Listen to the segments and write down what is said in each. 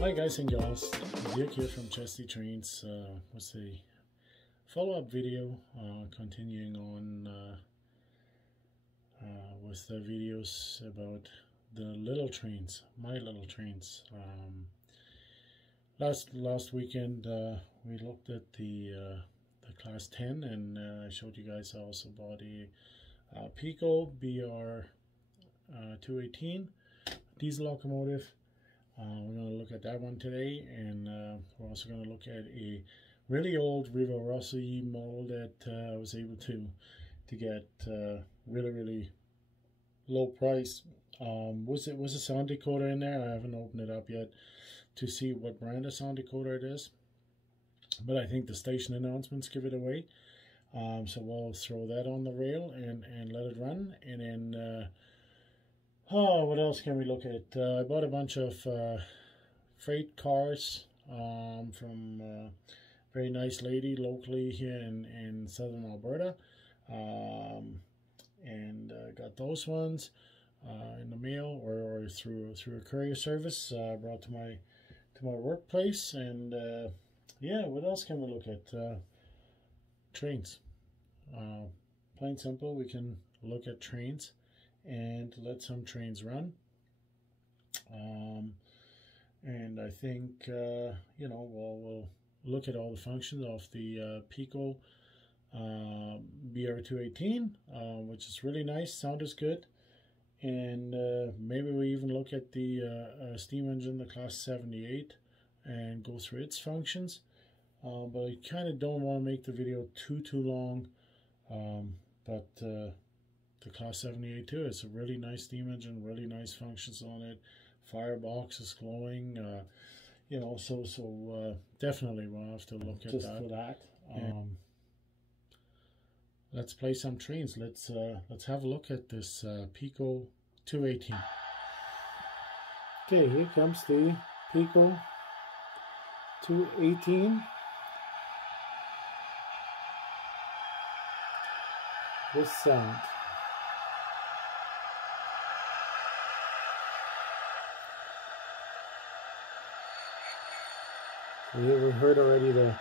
Hi guys and gals, Dirk here from Chesty Trains with a follow-up video continuing on with the videos about the little trains, my little trains. Last weekend we looked at the class 10, and I showed you guys I also bought a Piko BR 218 diesel locomotive. We're going to look at that one today, and we're also going to look at a really old Riva Rossi model that I was able to get really low price. Was a sound decoder in there. I haven't opened it up yet to see what brand of sound decoder it is, but I think the station announcements give it away. So we'll throw that on the rail and let it run, and then what else can we look at? I bought a bunch of freight cars from a very nice lady locally here in southern Alberta, and got those ones in the mail or through a courier service, brought to my workplace. And yeah, what else can we look at? Trains. Plain simple, we can look at trains and let some trains run. And I think you know, we'll look at all the functions of the Piko BR 218, which is really nice. Sound is good, and maybe we even look at the steam engine, the class 78, and go through its functions. But I kind of don't want to make the video too long. But the class 78 too, it's a really nice steam engine, really nice functions on it. Firebox is glowing, you know, so definitely we'll have to look at just that. for that. Let's play some trains. Let's have a look at this Piko 218. Okay, here comes the Piko 218. This sound. So here we heard already the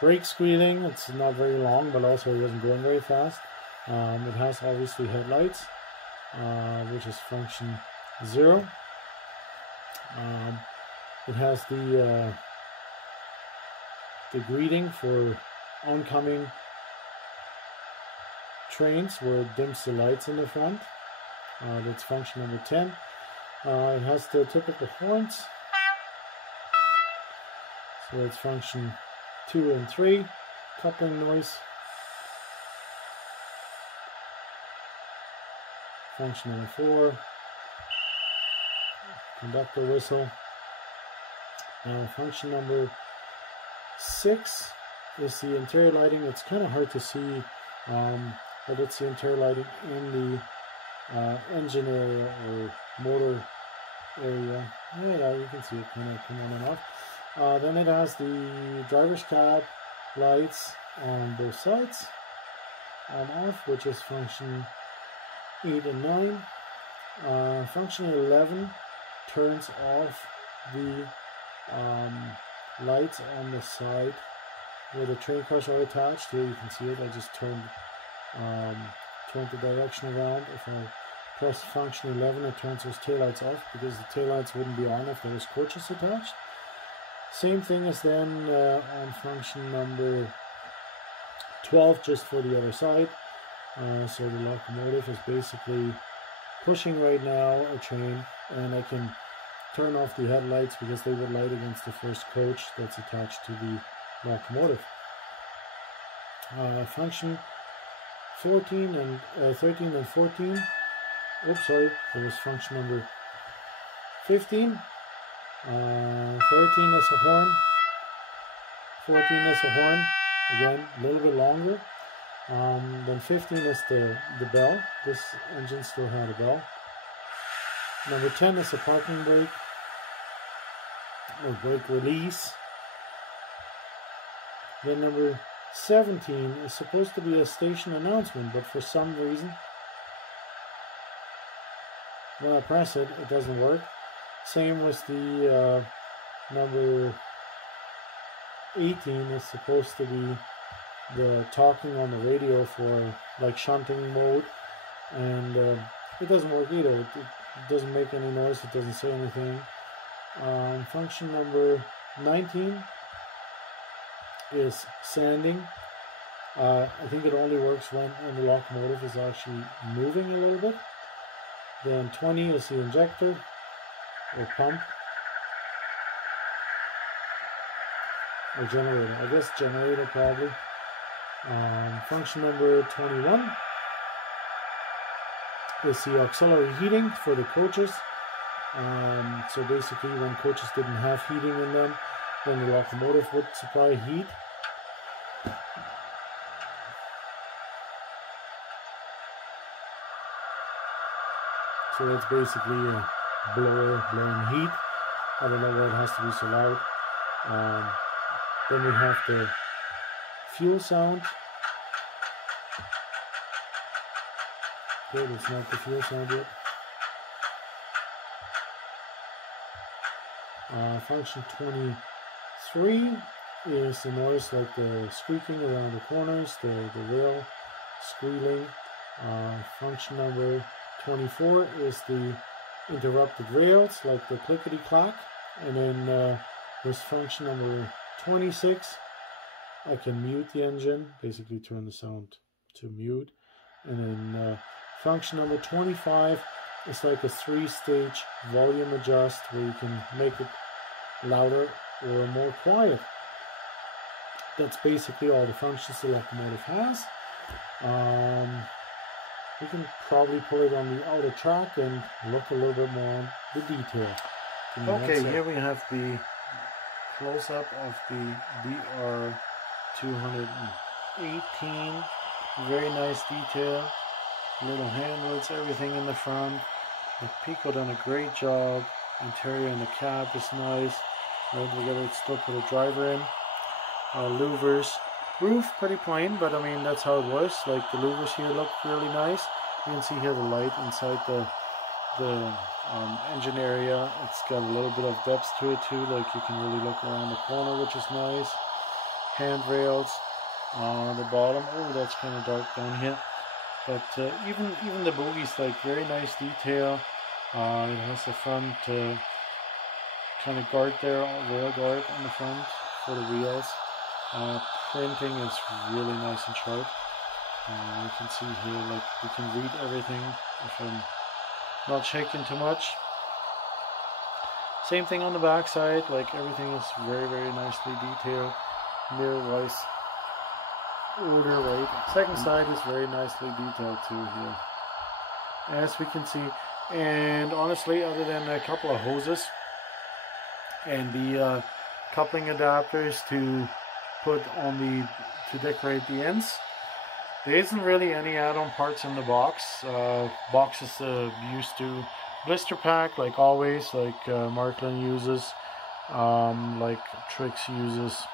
brake squealing. It's not very long, but also it wasn't going very fast. It has obviously headlights, which is function 0. It has the greeting for oncoming trains, where it dims the lights in the front. That's function number 10. It has the typical horns. So it's function 2 and 3. Coupling noise. Function number 4. Conductor whistle. Function number 6 is the interior lighting. It's kind of hard to see, but it's the interior lighting in the engine area or motor area. Yeah, you can see it kind of come on and off. Then it has the driver's cab lights on both sides on off, which is function 8 and 9. Function 11 turns off the lights on the side where the train cars are attached. Here you can see it. I just turned the direction around. If I press function 11, it turns those taillights off, because the taillights wouldn't be on if there was coaches attached. Same thing as then on function number 12, just for the other side. So the locomotive is basically pushing right now a train, and I can turn off the headlights because they would light against the first coach that's attached to the locomotive. Function 14 and 13 and 14. Oops, sorry, there was function number 15. 13 is a horn. 14 is a horn. Again, a little bit longer. Then 15 is the bell. This engine still had a bell. Number 10 is a parking brake or brake release. Then number 17 is supposed to be a station announcement, but for some reason when I press it, it doesn't work. Same with the number 18 is supposed to be the talking on the radio for like shunting mode, and it doesn't work either. It doesn't make any noise, it doesn't say anything. Function number 19 is sanding. I think it only works when the locomotive is actually moving a little bit. Then 20 is the injector or pump or generator. I guess generator probably. Function number 21 is the auxiliary heating for the coaches. So basically when coaches didn't have heating in them, then the locomotive would supply heat. So that's basically a blower blowing heat. I don't know why it has to be so loud. Then we have the fuel sound. Okay, that's not the fuel sound yet. Function 23 is the noise like the squeaking around the corners, the rail squealing. Function number 24 is the interrupted rails like the clickety clack. And then there's function number 26. I can mute the engine, basically turn the sound to mute. And then function number 25 is like a 3-stage volume adjust where you can make it louder or more quiet. That's basically all the functions the locomotive has. We can probably put it on the outer track and look a little bit more on the detail. Okay, here we have the close-up of the BR218. Very nice detail. Little handles, everything in the front. The Piko done a great job. Interior in the cab is nice. Right, we gotta still put a driver in. Louvers. Roof pretty plain, but I mean that's how it was. Like the louvers here look really nice. You can see here the light inside the engine area. It's got a little bit of depth to it too. Like you can really look around the corner, which is nice. Handrails on the bottom. Oh, that's kind of dark down here. But even the bogies, like very nice detail. It has the front kind of guard there, rail guard on the front for the wheels. Printing is really nice and sharp. You can see here, like you can read everything if I'm not shaking too much. Same thing on the back side, like everything is very nicely detailed, mirror wise order, right? Second side is very nicely detailed too here, as we can see. And honestly, other than a couple of hoses and the coupling adapters to put on to decorate the ends, there isn't really any add-on parts in the box. Box is used to blister pack, like always, like Marklin uses, like Trix uses.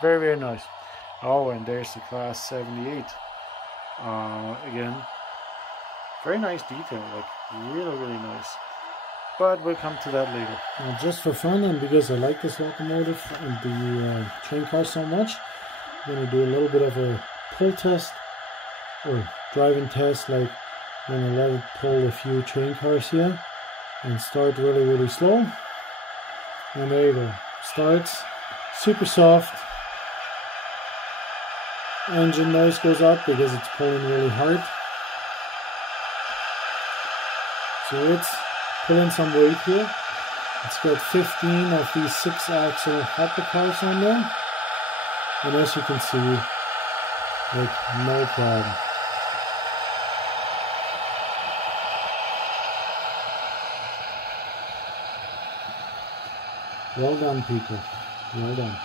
Very nice. Oh, and there's the Class 78. Again, very nice detail, like really nice. But we'll come to that later. Just for fun and because I like this locomotive and the train car so much, I'm going to do a little bit of a pull test or driving test. Like I'm going to let it pull a few train cars here and start really slow. And there you go. Starts super soft. Engine noise goes up because it's pulling really hard. So it's pulling some weight here. It's got 15 of these 6-axle hopper cars on there. And as you can see, like no problem. Well done, people. Well done.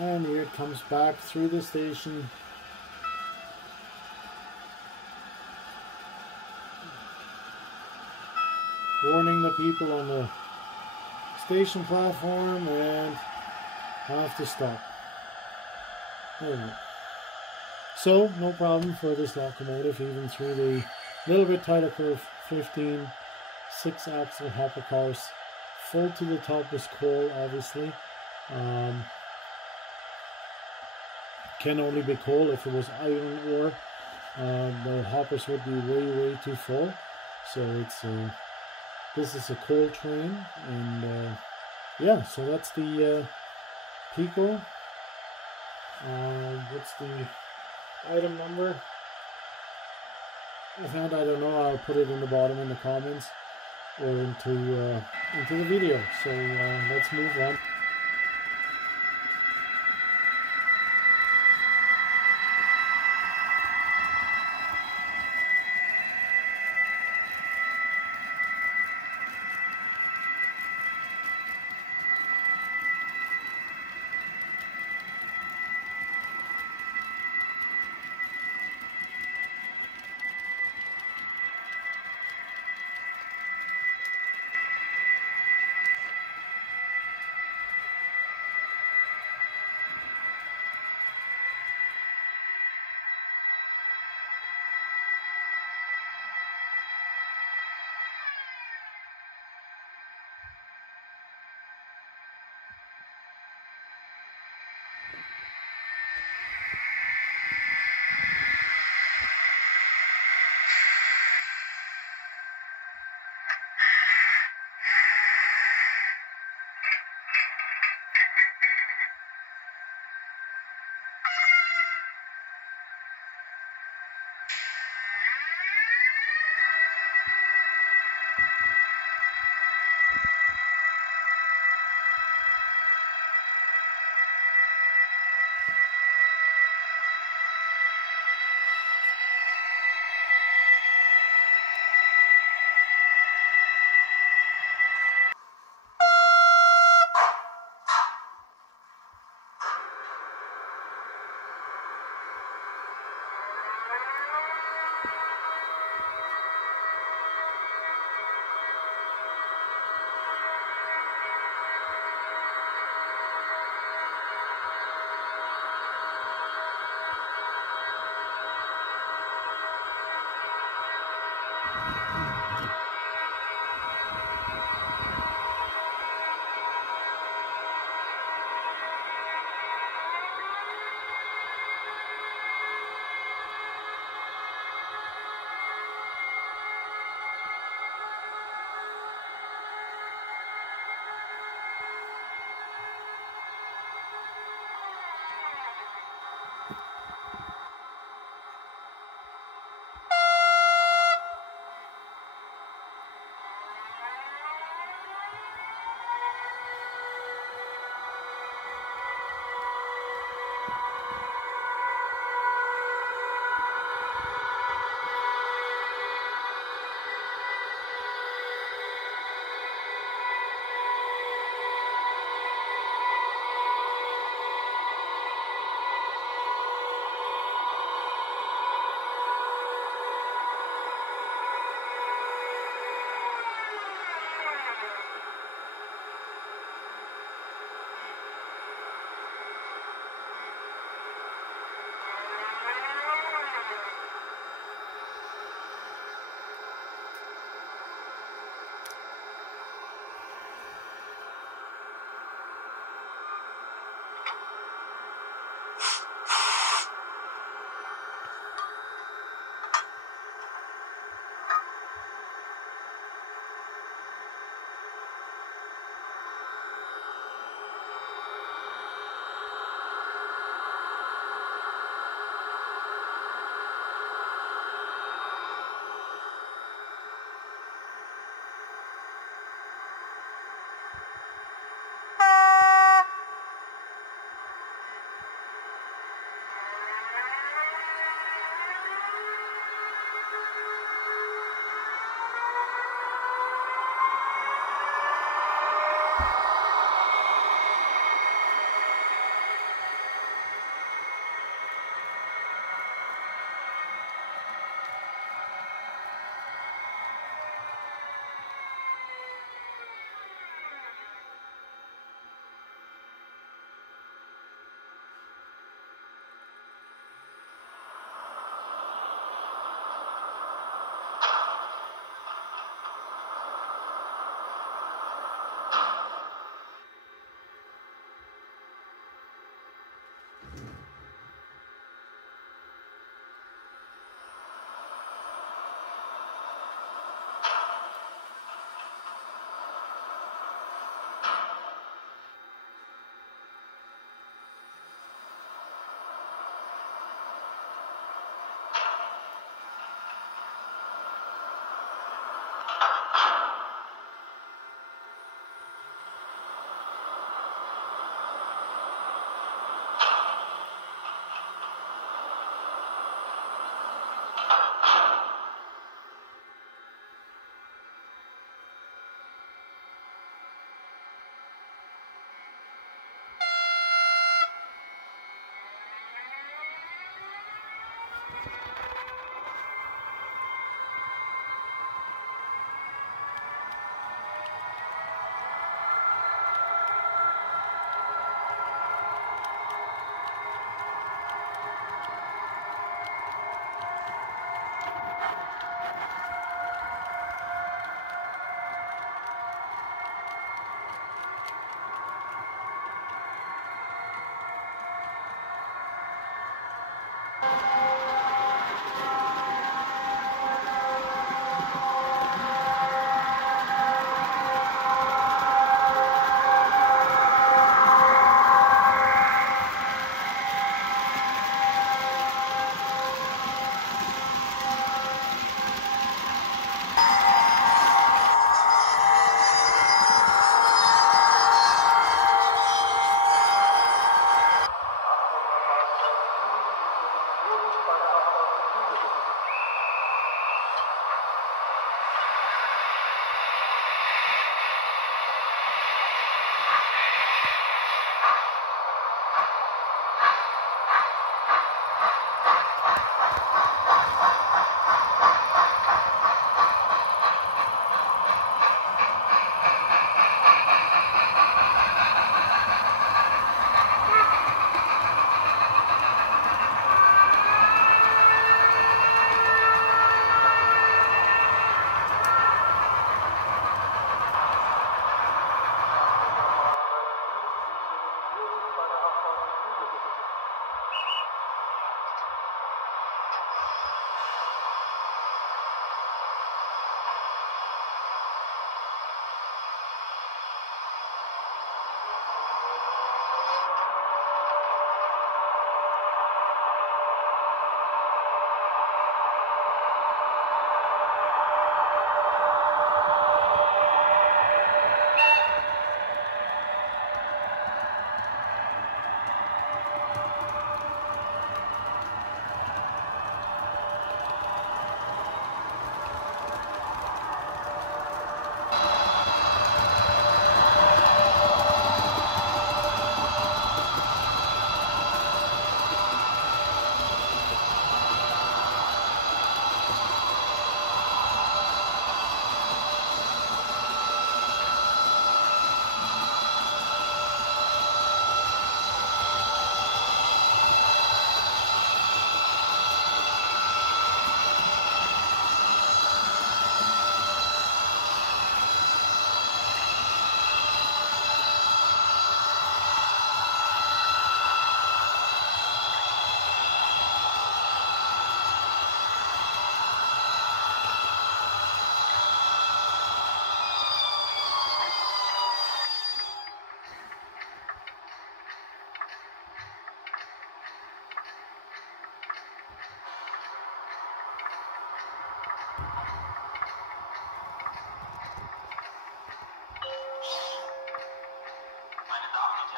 And here it comes back through the station. of people on the station platform and have to stop. There we go. So no problem for this locomotive, even through the little bit tighter curve. 15 6-axle hopper cars, full to the top is coal, obviously. Can only be coal. If it was iron ore, the hoppers would be way too full. So it's this is a coal train, and yeah, so that's the Piko. What's the item number? Offhand, I don't know. I'll put it in the bottom in the comments or into the video. So let's move on.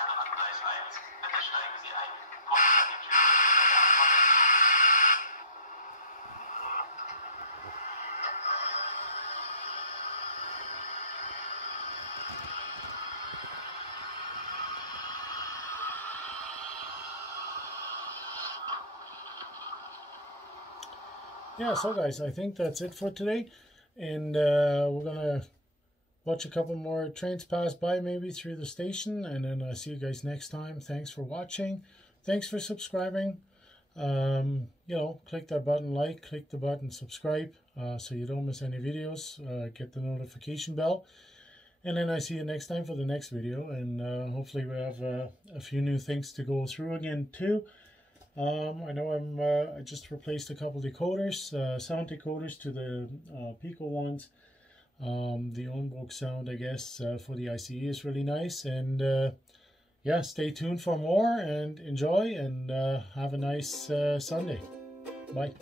gerne an Gleis 1. Bitte steigen Sie ein. Kurz an die Tür bei der Anfahrt. Yeah, so guys, I think that's it for today, and we're gonna watch a couple more trains pass by maybe through the station, and then I'll see you guys next time. Thanks for watching, thanks for subscribing. You know, click that button like, click the button subscribe, so you don't miss any videos. Get the notification bell, and then I see you next time for the next video, and hopefully we have a few new things to go through again too. I know I just replaced a couple decoders, sound decoders to the Piko ones. The on-book sound, I guess, for the ICE is really nice. And yeah, stay tuned for more and enjoy, and have a nice Sunday. Bye.